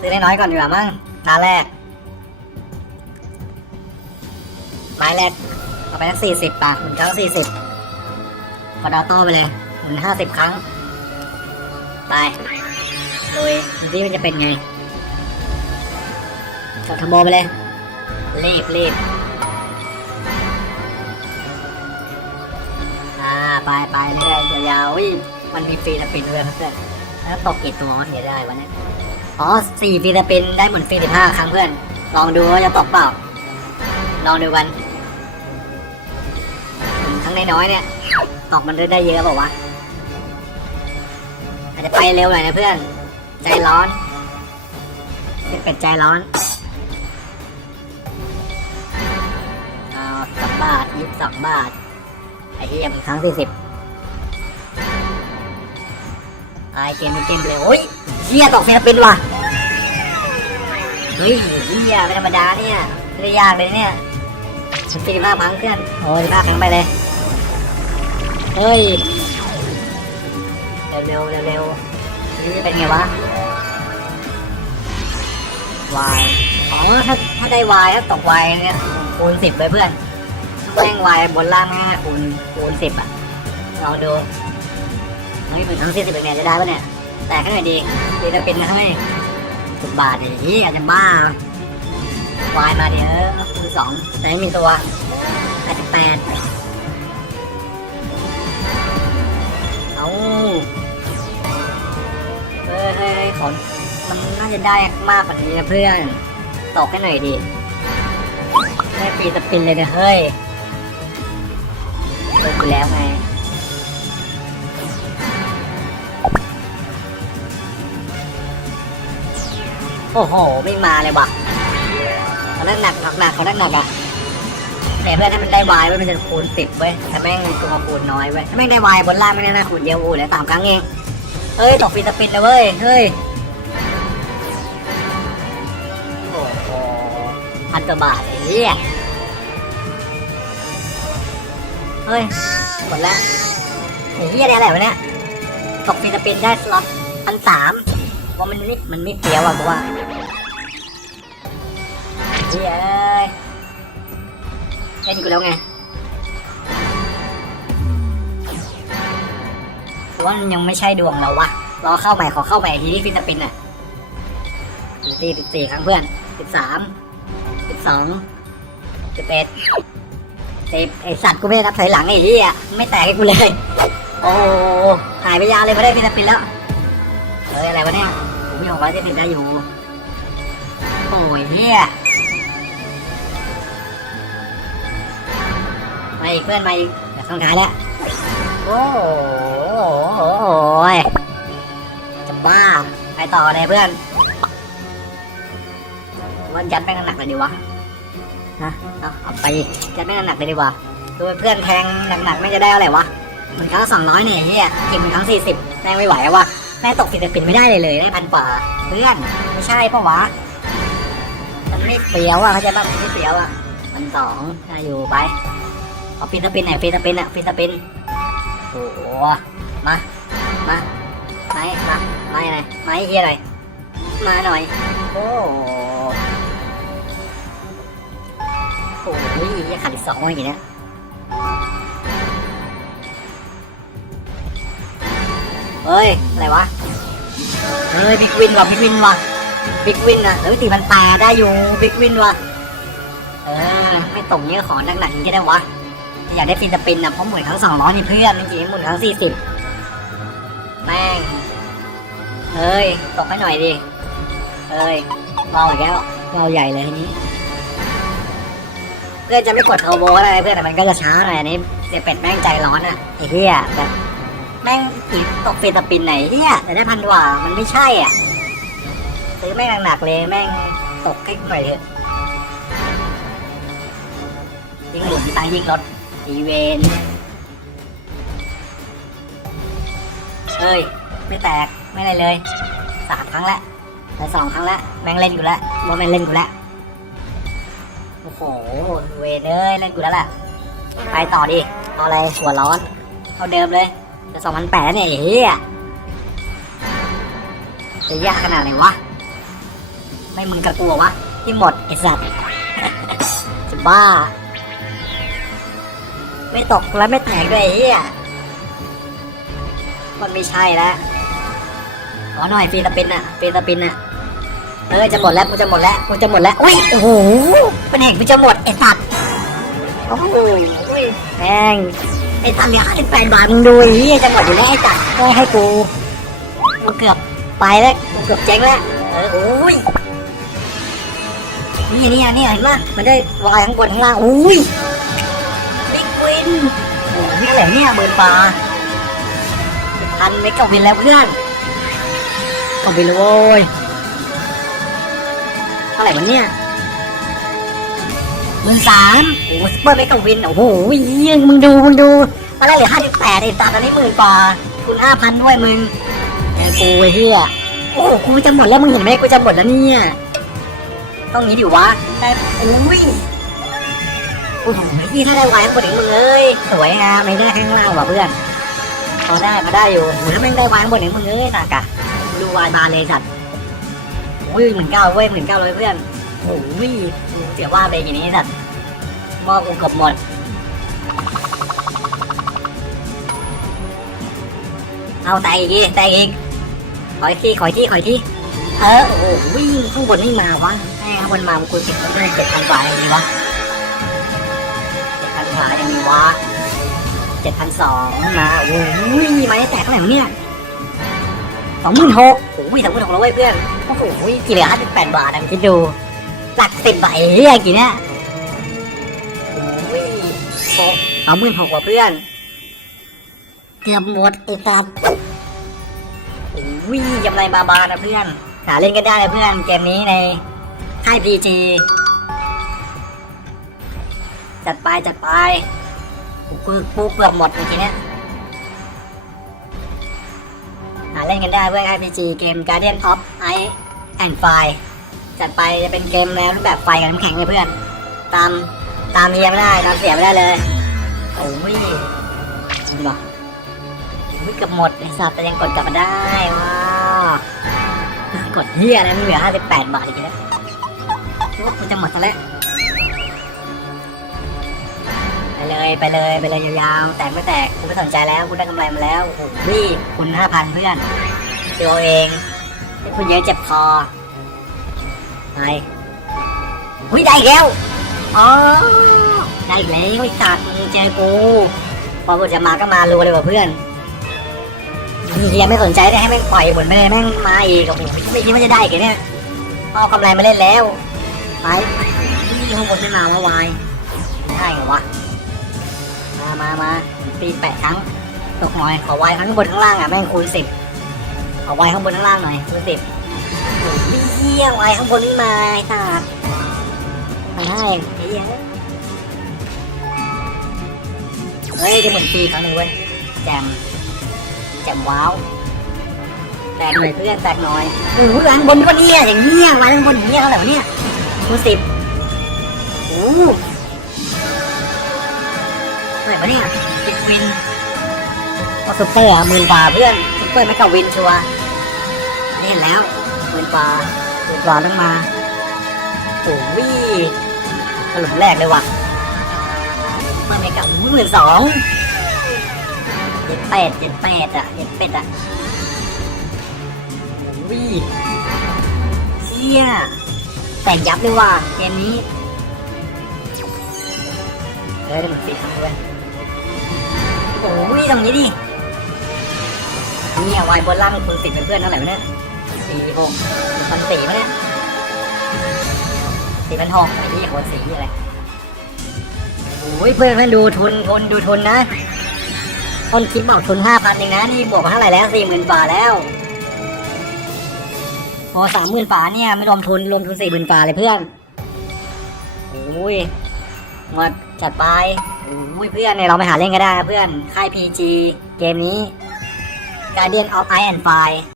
ซื้อน้อยๆก่อนดีกว่ามั้งตาแรก ไม้แรกเอาไปสักสี่สิบป่ะหมุนครั้งสี่สิบกดออโต้ไปเลยหมุนห้าสิบครั้ง ไปลุยดูสิมันจะเป็นไงกดทำโบไปเลย รีบรีบอ่า ไปไปเรื่อยๆยาวๆอุ๊ยมันมีฟรีสปินด้วยเพื่อนแล้วตกกี่ตัววะถึงจะได้วะเนี่ย อ๋อสี่ฟรีสปินได้หมุนฟรีสิบห้าครั้งเพื่อน ลองดูว่าจะตกเปล่า ลองดูกันครั้งน้อยๆเนี่ย ตกมันได้เยอะเปล่าวะอาจจะไปเร็วหน่อยนะเพื่อน ใจร้อนเป็นใจร้อนเอาสักบาทยี่สิบสองบาท ไอ้เหี้ยมันครั้งสี่สิบไอเกมเป็นเกมเลยโอ้ย เหี้ยตกฟิลปินว่ะ เฮ้ยเหี้ยไม่ธรรมดาเนี่ยไม่ได้ยากเลยเนี่ยฉันตีห้าพังเพื่อนโอ้ยห้าพังไปเลย เฮ้ยเร็วเร็วเร็วเร็วนี่จะเป็นไงวะ วาย อ๋อ ถ้าถ้าได้วายถ้าตกวายเนี่ยคูณสิบเลยเพื่อนแม่งวายบนล่างแม่งคูณคูณสิบอะลองดูเฮ้ยเหมือนทั้งสิบเป็นไงจะได้ปะเนี่ย แต่ข้างไหนดีดีจะเป็นให้สิบบาทอย่างนี้อาจจะบ้าวายมาเดี๋ยวคูณสองแต่ไม่มีตัวแปดสิบแปดเอาเฮ้ยเฮ้ยขนมันน่าจะได้มากกว่านี้นะเพื่อนตกให้หน่อยดิได้ฟรีสปินเลยนะเฮ้ยเปิดไปแล้วไง โอ้โห ไม่มาเลยว่ะเขาหนักหนักหนักหนักเขาหนักหนักอะแต่เพื่อนถ้ามันได้วายเว้มันจะคูณสิบเว้ยแต่แม่งตัวคูณน้อยเว้ยถ้าแม่งได้วายบนล่างไม่ได้น่าคูณเดียวอูเลือสามครั้งเองเฮ้ยตกฟินสปินนะเว้ยเฮ้ยโอ้โหพันกว่าบาทไอ้เหี้ยเฮ้ยหมดแล้วไอ้เหี้ยเนี่ยอะไรวะเนี่ยตกฟินสปินได้สล็อตพันสาม ว่ามันไม่มันไม่เฟี้ยวอะกูว่าเฮ้ยเล่นกูแล้วไงกูว่ามันยังไม่ใช่ดวงเราวะรอเข้าใหม่ขอเข้าใหม่ทีที่ฟิลิปปินส์อะสิบสี่สิบสี่ครั้งเพื่อนสิบสามสิบสองสิบเอ็ดสิบไอสัตว์กูไม่นับถอยหลังไอ้เหี้ยไม่แตกให้กูเลย โอ้หหายไปยาวเลยไม่ได้ฟิลิปปินส์แล้วเฮ้ยอะไรวะเนี่ย ผมมีหกร้อยเจ็ดสิบได้อยู่ โอ้ยเฮียมาอีกเพื่อนมาอีกเดี๋ยวต้องท้ายแล้วโอ้โหจะบ้า ไปต่อเลยเพื่อนวันยัดแม่งหนักเลยดีวะนะเอาเอาไปยัดแม่งหนักเลยดีว่าดูเพื่อนแทงหนักๆไม่จะได้อะไรวะมันครั้งสองร้อยเนี่ยเฮียกินมันครั้งสี่สิบแม่งไม่ไหววะ แม่ตกฟิลปินไม่ได้เลยเลยได้พันกว่าเพื่อนไม่ใช่ปะวะมันไม่เปรียวอะเขาใจปะมันไม่เปรียวอะพันสองได้อยู่ไปเอาฟิลิปปินไหนฟิลิปปินอะฟิลิปปินโอ้โหมามาไม้มาไม้อะไรไม้เฮียอะไรมาหน่อยโอ้โหโอ้โหเฮียขาดอีกสองเมื่อกี้เนี่ย เฮ้ย อะไรวะ เฮ้ยบิ๊กวินว่ะบิ๊กวินว่ะบิ๊กวินอะเฮ้ยตีมันตาได้อยู่บิ๊กวินว่ะ เออไม่ตรงเนี้ยขอหนักๆอย่างนี้ได้วะ อยากได้ฟินสปินอะเพราะหมุนครั้งสองร้อยนี่เพื่อนจริงๆหมุนครั้งสี่สิบแม่ง เฮ้ย ตกให้หน่อยดิ เฮ้ยเบาอีกแล้วเบาใหญ่เลยทีนี้ เพื่อนจะไม่กดเทอร์โบอะไรเพื่อนแต่มันก็จะช้าหน่อยอันนี้เสียเป็ดแม่งใจร้อนอะไอ้เหี้ยแบบ แม่งอีตกเฟนสปินไหนเนี่ยแต่ได้พันกว่ามันไม่ใช่อะซื้อแม่งหนักเลยแม่งตกคลิกหน่อยเถอะยิงหมุนตังยิงรถอีเวนเฮ้ย ไม่แตกไม่อะไรเลยสามครั้งแล้วแต่สองครั้งแล้วแม่งเล่นกูแล้วว่าแม่งเล่นกูแล้วโอ้โหเวนเอ้ยเล่นกูแล้วแหละไปต่อดิเอาอะไรหัวร้อนเอาเดิมเลย จะสองพันแปดเนี่ยเฮียจะยากขนาดไหนวะ ไม่มึงกับกูวะ ที่หมดไอ้สัตว์จะบ้า ไม่ตกแล้วไม่แตกด้วยไอ้เหี้ยมันไม่ใช่แล้วขอหน่อยฟรีสปินอะฟรีสปินอะเออจะหมดแล้วกูจะหมดแล้วกูจะหมดแล้วอุ้ยโอ้โหเป็นเห็นกูจะหมดไอ้สัตว์โอ้โหอุ้ยแม่ง อ้สัตว์เหลือห้าสิบแปดบาทมึงดูไอ้เหี้ยจะหมดอยู่แล้วไอ้สัตว์ไม่ให้กูกูเกือบไปแล้วกูเกือบเจ๊งแล้วเออโอ้ยนี่นี่นี่เห็นปะมันได้วายข้างบนข้างล่างอุ้ยบิ๊กวินโอ้โหนี่อะไรเนี่ยเบิร์นปลาพันไม่กับวินแล้วเพื่อนกับวินแล้วโว้ยเท่าไรวะเนี่ย หมื่นสามโอ้โหซุปเปอร์ไม่กับวิน โอ้โหยิงมึงดู มึงดูตอนแรกเหลือห้าสิบแปดไอ้ตาตอนนี้หมื่นกว่าคุณห้าพันด้วยมึงไอ้กูไอ้เหี้ยโอ้กูจะหมดแล้วมึงเห็นไหมกูจะหมดแล้วเนี่ยต้องงี้ดิวะแต่โอ้ยโอ้โหพี่ถ้าได้วายบนถึงมึงเลยสวยงามไม่ได้ข้างล่างว่ะเพื่อนพอได้มาได้อยู่โอ้โหถ้าไม่ได้วายบนถึงมึงเลยตากะดูวายบานเลยสัตว์โอ้ยหมื่นเก้าเว้ยหมื่นเก้าเลยเพื่อน โอ้ยเสียว่าไปอย่างนี้สัตว์มอกูเกอบหมดเอาแต่อีกแต่อีกขออีกทีขออีกทีขออีกทีเออโอ้วิ่งข้างบนไม่มาวะแม่ข้างบนมามันกูเก็บมันได้เจ็ดพันกว่าเองดีวะเจ็ดพันกว่ายังมีวะเจ็ดพันสองมาโอ้โหมาได้แตกเท่าไหร่เนี่ยสองหมื่นหกโอ้ยสองหมื่นหกแล้วเว้ยเพื่อนโอ้โหกี่เหลือห้าสิบแปดบาทอะคิดดู หลักสิบใบเรียกี่เนี่ยโอ้ยหกสองหมื่นหกว่ะเพื่อน เกือบหมดไอ้สัตว์โอ้ยกำไรบาบานะเพื่อน หาเล่นกันได้นะเพื่อนเกมนี้ในค่ายพีจีจัดไปจัดไปกูกูเกือบหมดเมื่อกี้เนี้ยหาเล่นกันได้เพื่อนค่ายพีจีเกม Guardian of Ice and Fire จัดไปจะเป็นเกมแนวรูปแบบไฟกับน้ำแข็งเลยเพื่อน ตามตามเฮียไม่ได้ตามเสียไม่ได้เลยโอ้ยจริงเหรออุ๊ยเกือบหมดไอ้สัตว์แต่ยังกดกลับมาได้ว้าวกดเฮียนะมันเหลือห้าสิบแปดบาทอีกแล้วคิดว่ากูจะหมดซะแล้วไปเลยไปเลยไปเลยยาวๆ แตกไม่แตกกูไม่สนใจแล้วกูได้กำไรมาแล้วโอ้โหคุณห้าพันเพื่อนเดียวเองที่คุณเยอะเจ็บคอ ไปหุ้ยได้แล้วอ๋อได้แล้วไอ้สัตว์มึงเจอกูพอกูจะมาก็มารัวเลยว่ะเพื่อนเฮียไม่สนใจได้ให้แม่งปล่อยหมดไปเลยแม่งมาอีกโอ้โหไม่คิดว่าจะได้กันเนี่ยเอากำไรมาเล่นแล้วไปนี่ข้างบนไม่มาว่าวายได้เหรอวะมามามาตีแปะครั้งตกหน่อยขอวายข้างบนข้างล่างอะแม่งคูณสิบขอวายข้างบนข้างล่างหน่อยคูณสิบ อ้โหเฮียวายข้างบนนี่มาไอ้สัสมาได้เฮียเฮ้ยได้หมดปีครั้งหนึ่งเว้ยแจมแจมว้าวแตกหน่อยเพื่อนแตกหน่อยอ้โหล้างบนก็เนี่ยอย่างเงี้ยมาล้างบนอย่างเงี้ยเท่าไหร่วเนี่ยคูสิบโอ้โหเท่าไหร่วะเนี่ยติดวินก็ซุปเปอร์อะหมื่นกว่าเพื่อนซุปเปอร์ไม่กับวินชัวร์นี่เห็นแล้วหมื่นกว่า หมื่นกว่าต้องมาโอ้ยสรุปแรกเลยว่ะเมื่อไม่กับหมื่นสองเจ็ดเป็ดเจ็ดเป็ดอะเจ็ดเป็ดอะโอ้ยเชี่ยแต่ยับเลยว่ะเกมนี้เออเดี๋ยมันปิดทำด้วยโอ้ยตรงนี้ดิเนี่ย วายบนล่างคุณติดเป็นเพื่อนเท่าไหร่เนี่ย สี่หกพันสี่มั้ยเนี่ยสี่พันหกไอ้นี่โคตรสีอะไรโอ้ยเพื่อนเพื่อนดูทุนทุนดูทุนนะต้นคลิปบอกทุนห้าพันเองนะ นี่บวกมาเท่าไหร่แล้วสี่หมื่นฝ่าแล้วพอสามหมื่นฝ่าเนี่ย ไม่รวมทุนรวมทุนสี่หมื่นฝ่าเลยเพื่อนโอ้ยหมดจัดไปโอ้ยเพื่อนเนี่ยเราไปหาเล่นก็ได้เพื่อน ค่าย PG เกมนี้ Guardian of Iron Fire